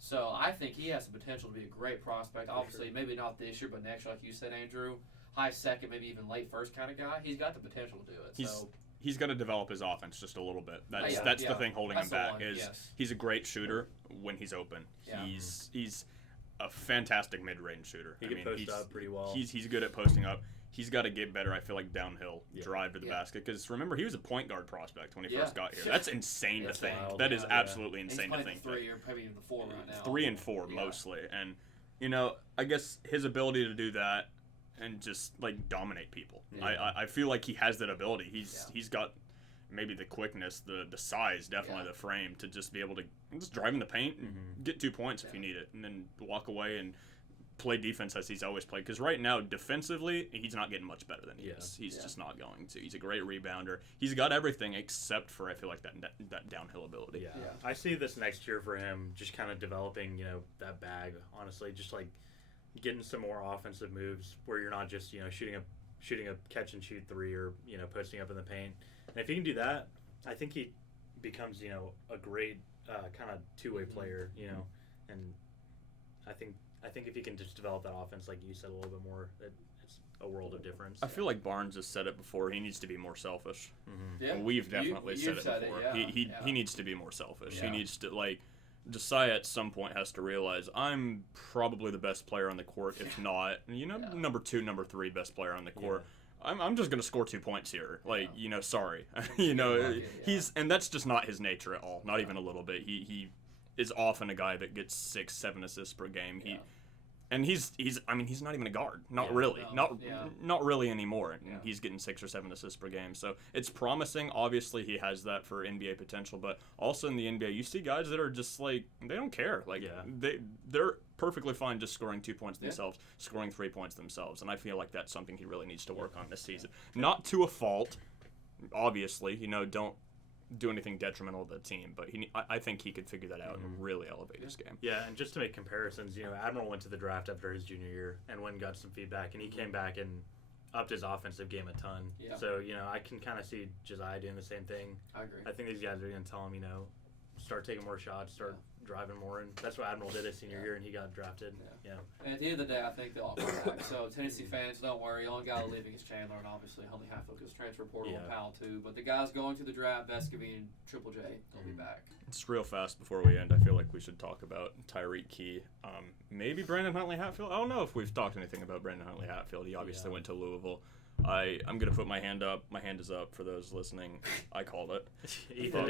So I think he has the potential to be a great prospect. Obviously, maybe not this year, but next year, like you said, Andrew, high second, maybe even late first kind of guy. He's got the potential to do it. He's got to develop his offense just a little bit. That's the thing holding him back. He's a great shooter when he's open. Yeah. He's a fantastic mid-range shooter. He can post up pretty well. He's good at posting up. He's got to get better, I feel like, downhill, drive to the basket. Because remember, he was a point guard prospect when he first got here. That's insane to think. Wild. That is absolutely insane to he's think. 3 or maybe even the 4 right now. 3 and 4 mostly. And, I guess his ability to do that and just, dominate people. Yeah. I feel like he has that ability. He's got maybe the quickness, the size, definitely the frame to just be able to just drive in the paint and get 2 points if you need it. And then walk away and play defense as he's always played, because right now defensively he's not getting much better than he is. He's just not going to. He's a great rebounder. He's got everything except for, I feel like, that downhill ability. I see this next year for him just kind of developing that bag, honestly, just getting some more offensive moves where you're not just shooting a catch and shoot 3 or posting up in the paint. And if he can do that, I think he becomes a great kind of two-way player, and I think if he can just develop that offense, like you said, a little bit more, it's a world of difference. I feel like Barnes has said it before. He needs to be more selfish. Yeah. We've definitely said it before. He needs to be more selfish. He needs to, Josiah at some point has to realize, I'm probably the best player on the court, if not, number 2, number 3 best player on the court. I'm just going to score 2 points here. Sorry. And that's just not his nature at all. Not even a little bit. He is often a guy that gets 6-7 assists per game. And he's not even a guard. Not really. Not really anymore. And he's getting 6 or 7 assists per game. So it's promising. Obviously, he has that for NBA potential. But also in the NBA, you see guys that are just they don't care. They're perfectly fine just scoring 2 points themselves, scoring 3 points themselves. And I feel like that's something he really needs to work on this season. Not to a fault, obviously. Don't do anything detrimental to the team, but I think he could figure that out and really elevate his game. Yeah, and just to make comparisons, Admiral went to the draft after his junior year and went and got some feedback, and he came back and upped his offensive game a ton. Yeah. So, I can kind of see Josiah doing the same thing. I agree. I think these guys are going to tell him, start taking more shots, start driving more, and that's what Admiral did his senior year, and he got drafted. And at the end of the day, I think they'll all come back. So Tennessee fans, don't worry. The only guy leaving is Chandler, and obviously Huntley, Hatfield goes transfer portal, and Powell too. But the guys going to the draft, Vescovy and Triple J, they'll be back. Just real fast before we end, I feel like we should talk about Tyreek Key. Maybe Brandon Huntley Hatfield. I don't know if we've talked anything about Brandon Huntley Hatfield. He obviously went to Louisville. I'm going to put my hand up. My hand is up for those listening. I called it. Ethan called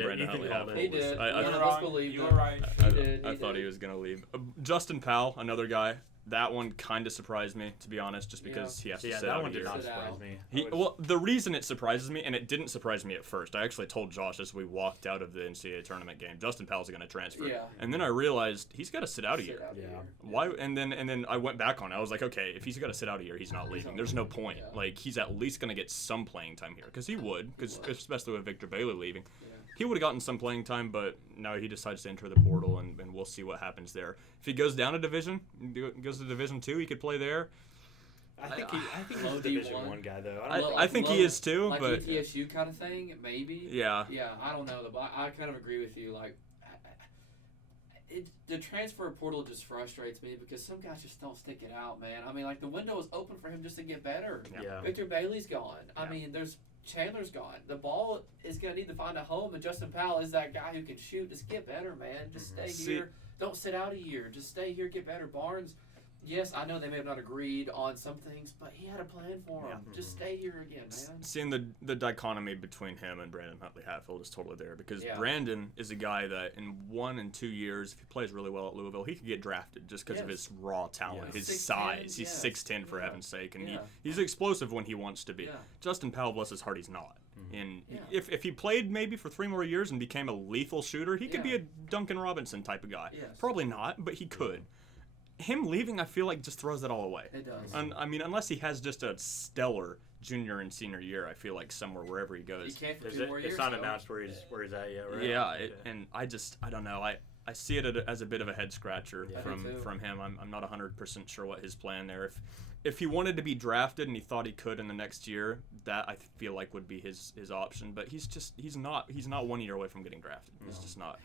it. He did. You were right. I thought he was going to leave. Justin Powell, another guy. That one kind of surprised me, to be honest, just because he has to sit that out one a did year. not surprise me. The reason it surprises me, and it didn't surprise me at first, I actually told Josh as we walked out of the NCAA tournament game, Justin Powell's going to transfer. Yeah. And then I realized he's got to sit out a year. Why? And then I went back on it. I was like, okay, if he's got to sit out a year, he's not leaving. There's no point. He's at least going to get some playing time here, because he would, especially with Victor Bailey leaving. He would have gotten some playing time, but now he decides to enter the portal, and we'll see what happens there. If he goes down a division, goes to Division II, he could play there. I think he's Low a Division D1. 1 guy though. I think he is too, like but ETSU kind of thing, maybe. yeah. Yeah, I don't know. But I kind of agree with you. Like, the transfer portal just frustrates me because some guys just don't stick it out, man. I mean, like, the window is open for him just to get better. Yeah. Victor Bailey's gone. I Yeah. mean, Chandler's gone. The ball is going to need to find a home, and Justin Powell is that guy who can shoot. Just get better, man. Just stay here. Don't sit out a year. Just stay here, get better. Barnes, yes, I know they may have not agreed on some things, but he had a plan for him. Yeah. Just stay here again, man. Seeing the dichotomy between him and Brandon Huntley Hatfield is totally there because Yeah. Brandon is a guy that in 1 and 2 years, if he plays really well at Louisville, he could get drafted just because of Yes. his raw talent, Yeah. his 6'10", size. He's yes. 6'10", for Yeah. heaven's sake, and Yeah. he's explosive when he wants to be. Yeah. Justin Powell, bless his heart, he's not. And Yeah. if he played maybe for 3 more years and became a lethal shooter, he could be Yeah. a Duncan Robinson type of guy. Yes. Probably not, but he could. Him leaving, I feel like, just throws it all away. It does. I mean, unless he has just a stellar junior and senior year, I feel like somewhere wherever he He goes. can't for Is 2 it, more years. it's not though. announced where he's at yet, right? Yeah, Okay. and I don't know. I see it as a bit of a head scratcher Yeah. from Me too. him. I'm not 100% sure what his plan there. If he wanted to be drafted and he thought he could in the next year, that I feel like would be his option. But he's not 1 year away from getting drafted. He's just not.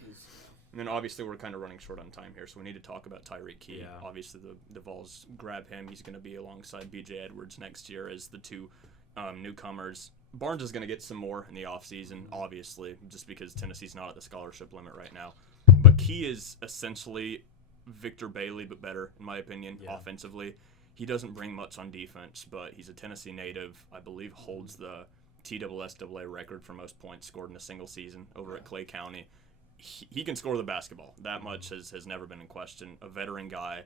And then obviously we're kind of running short on time here, so we need to talk about Tyreek Key. Yeah. Obviously the Vols grab him. He's going to be alongside B.J. Edwards next year as the 2 newcomers. Barnes is going to get some more in the offseason, obviously, just because Tennessee's not at the scholarship limit right now. But Key is essentially Victor Bailey, but better, in my opinion, Yeah. offensively. He doesn't bring much on defense, but he's a Tennessee native. I believe holds the TSSAA record for most points scored in a single season over at Clay County. He can score the basketball. That much has never been in question. A veteran guy,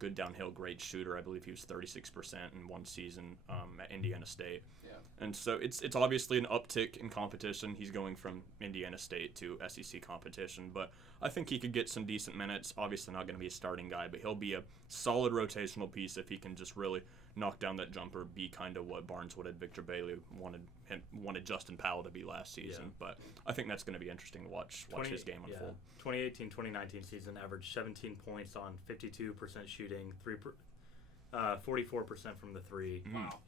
good downhill, great shooter. I believe he was 36% in one season at Indiana State. Yeah. And so it's obviously an uptick in competition. He's going from Indiana State to SEC competition, but I think he could get some decent minutes. Obviously not going to be a starting guy, but he'll be a solid rotational piece if he can just really knock down that jumper, be kind of what Barnes wanted Victor Bailey wanted Justin Powell to be last season. Yeah. But I think that's going to be interesting to watch his game unfold. 2018-2019 season averaged 17 points on 52% shooting, 44% from the 3. Wow.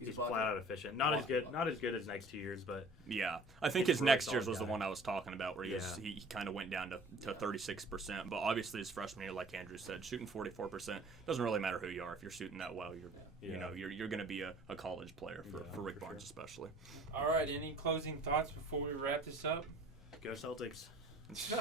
He's bucket. flat out efficient. Not as good as next 2 years, but Yeah, I think He's his a really next year's solid was the guy. one I was talking about, where he Yeah. kind of went down to 36%. But obviously, his freshman year, like Andrew said, shooting 44% doesn't really matter who you are. If you're shooting that well, you're going to be a college player for Rick for Barnes sure. especially. All right, any closing thoughts before we wrap this up? go Celtics.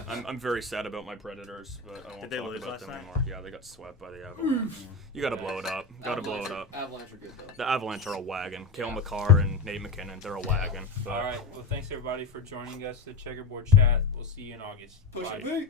I'm very sad about my Predators, but I won't Did they talk lose about last them night? anymore. Yeah, they got swept by the Avalanche. You got to blow it up. Got to blow it up. Avalanche are good though. The Avalanche are a wagon. Kale McCarr and Nate McKinnon, they're a wagon. But All right, well, thanks everybody for joining us at Checkerboard Chat. We'll see you in August. Push Bye. it.